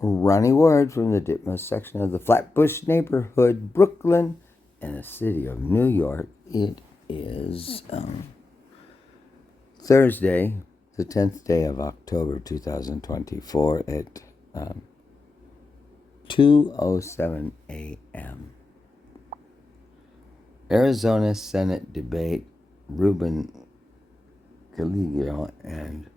Ronnie Ward from the Ditmo section of the Flatbush neighborhood, Brooklyn, in the city of New York. It is Thursday, the 10th day of October 2024 at 2:07 a.m. Arizona Senate debate, Ruben Caligio and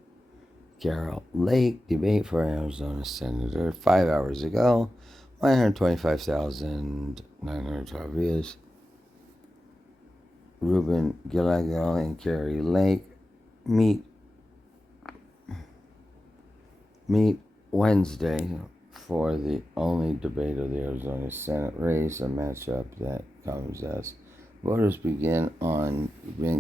Carol Lake debate for Arizona Senator 5 hours ago. 125,912 views. Ruben Caligio and Carrie Lake meet Wednesday for the only debate of the Arizona Senate race, a matchup that comes as voters begin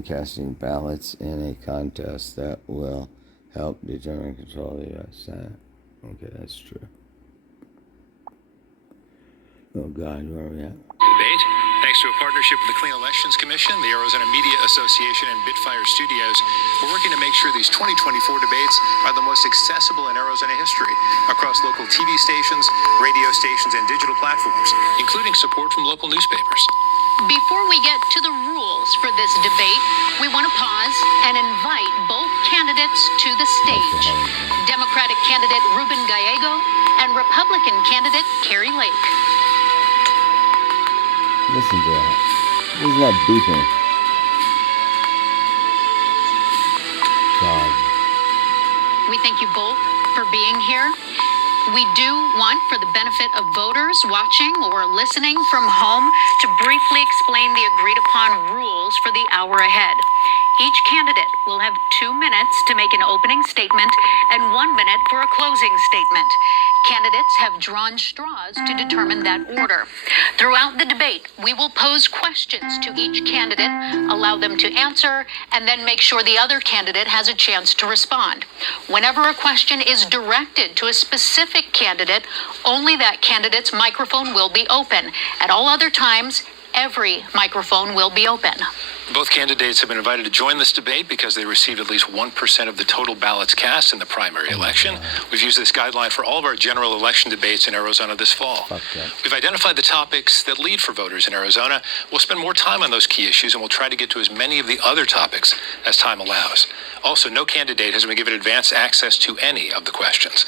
casting ballots in a contest that will help determine control of the U.S. Senate. Okay, that's true. Oh, God, where are we at? Debate. Thanks to a partnership with the Clean Elections Commission, the Arizona Media Association, and Bitfire Studios, we're working to make sure these 2024 debates are the most accessible in Arizona history across local TV stations, radio stations, and digital platforms, including support from local newspapers. Before we get to the rules for this debate, we want to pause and invite both candidates to the stage. Democratic candidate Ruben Gallego and Republican candidate Carrie Lake. Listen to that. Isn't that beeping? God. We thank you both for being here. We do want, for the benefit of voters watching or listening from home, to briefly explain the agreed upon rules for the hour ahead. Each candidate will have 2 minutes to make an opening statement and 1 minute for a closing statement. Candidates have drawn straws to determine that order. Throughout the debate, we will pose questions to each candidate, allow them to answer, and then make sure the other candidate has a chance to respond. Whenever a question is directed to a specific candidate, only that candidate's microphone will be open. At all other times, every microphone will be open. Both candidates have been invited to join this debate because they received at least 1% of the total ballots cast in the primary election. We've used this guideline for all of our general election debates in Arizona this fall. We've identified the topics that lead for voters in Arizona. We'll spend more time on those key issues, and we'll try to get to as many of the other topics as time allows. Also, no candidate has been given advance access to any of the questions.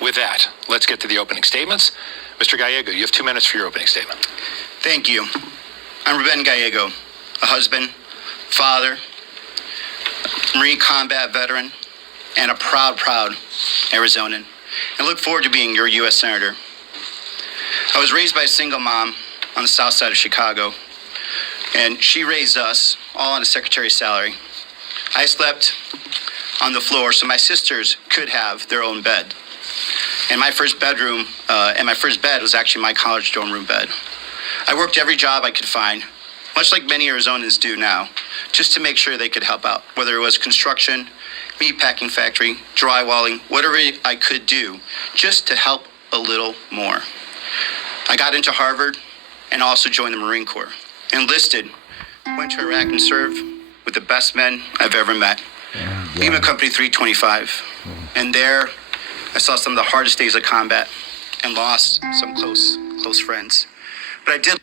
With that, let's get to the opening statements. Mr. Gallego, you have 2 minutes for your opening statement. Thank you. I'm Ruben Gallego, a husband, father, Marine combat veteran, and a proud Arizonan, and look forward to being your U.S. Senator. I was raised by a single mom on the south side of Chicago, and she raised us all on a secretary's salary. I slept on the floor so my sisters could have their own bed. And my first bed was actually my college dorm room bed. I worked every job I could find, much like many Arizonans do now, just to make sure they could help out, whether it was construction, meatpacking factory, drywalling, whatever I could do, just to help a little more. I got into Harvard and also joined the Marine Corps. Enlisted, went to Iraq and served with the best men I've ever met. Lima Company 325. And there, I saw some of the hardest days of combat and lost some close friends. But I did